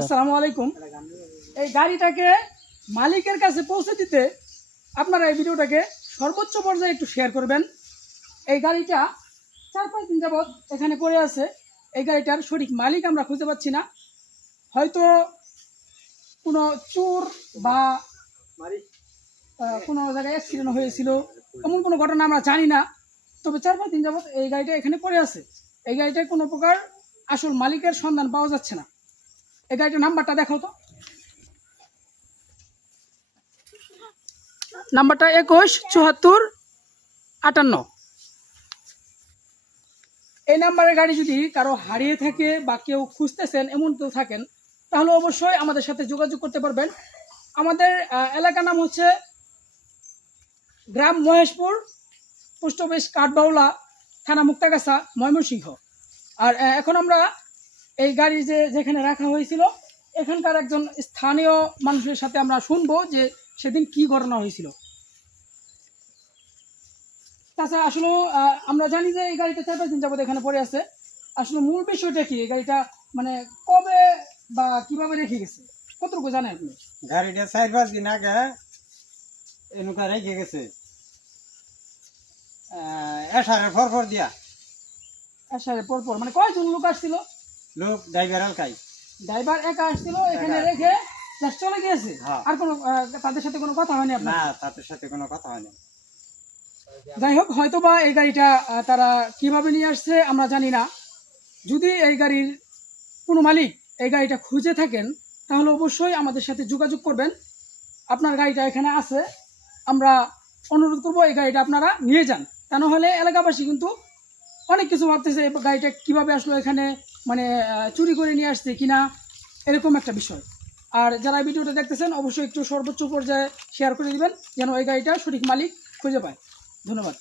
আসসালামু আলাইকুম। এই গাড়িটাকে মালিকের কাছে পৌঁছে দিতে আপনারা এই ভিডিওটাকে সর্বোচ্চ পর্যায়ে একটু শেয়ার করবেন। এই গাড়িটা 4-5 দিন যাবৎ এখানে পড়ে আছে। এই গাড়িটার সঠিক মালিক আমরা খুঁজে পাচ্ছি না। হয়তো কোনো চোর বা কোনো জায়গায় অ্যাক্সিডেন্ট হয়েছিল, এমন কোনো ঘটনা আমরা জানি না। তবে 4-5 দিন যাবৎ এই গাড়িটা এখানে পড়ে আছে। এই গাড়িটায় কোনো প্রকার আসল মালিকের সন্ধান পাওয়া যাচ্ছে না। এই গাড়িটার নাম্বারটা দেখাও তো। নাম্বারটা 217458। এই নাম্বারের গাড়ি যদি কারো হারিয়ে থাকে বা কেউ খুঁজতেছেন এমন কেউ থাকেন, তাহলে অবশ্যই আমাদের সাথে যোগাযোগ করতে পারবেন। আমাদের এলাকার নাম হচ্ছে গ্রাম মহেশপুর, পোস্ট অফিস কাঠবাউলা, থানা মুক্তাগাছা, ময়মনসিংহ। আর এখন আমরা এই গাড়ি যেখানে রাখা হয়েছিল এখানকার একজন স্থানীয় মানুষের সাথে আমরা শুনবো যে সেদিন কি ঘটনা হয়েছিল। তাছাড়া আসলে আমরা জানি যে এই গাড়িটা 4-5 দিন যাবত এখানে পড়ে আছে। আসলে মূল বিষয়টা কি, এই গাড়িটা মানে কবে বা কিভাবে রেখে গেছে, কতটুকু জানেন আপনি? গাড়িটা 4-5 দিন আগে এনুকা রেখে গেছে এসারের ফরফর দিয়া। আসার পর মানে কয়জন লোক আসছিল? লোক ড্রাইভার আলকাই, ড্রাইভার একা আসছিল, এখানে রেখে জাস্ট চলে গিয়েছে। হ্যাঁ। আর কোনো তাদের সাথে কোনো কথা হয়নি আপনার? না, তাদের সাথে কোনো কথা হয়নি। যাই হোক, হয়তো বা এই গাড়িটা তারা কিভাবে নিয়ে আসছে আমরা জানি না। যদি এই গাড়ির কোনো মালিক এই গাড়িটা খুঁজে থাকেন তাহলে অবশ্যই আমাদের সাথে যোগাযোগ করবেন। আপনার গাড়িটা এখানে আছে, আমরা অনুরোধ করবো এই গাড়িটা আপনারা নিয়ে যান। তা নাহলে এলাকাবাসী কিন্তু অনেক কিছু ভাবতেছে এই গাড়িটা কীভাবে আসলো এখানে, মানে চুরি করে নিয়ে আসছে কিনা, এরকম একটা বিষয়। আর যারা ভিডিওটা দেখতেছেন অবশ্যই একটু সর্বোচ্চ পর্যায়ে শেয়ার করে দিবেন যেন এই গাড়িটা সঠিক মালিক খুঁজে পায়। ধন্যবাদ।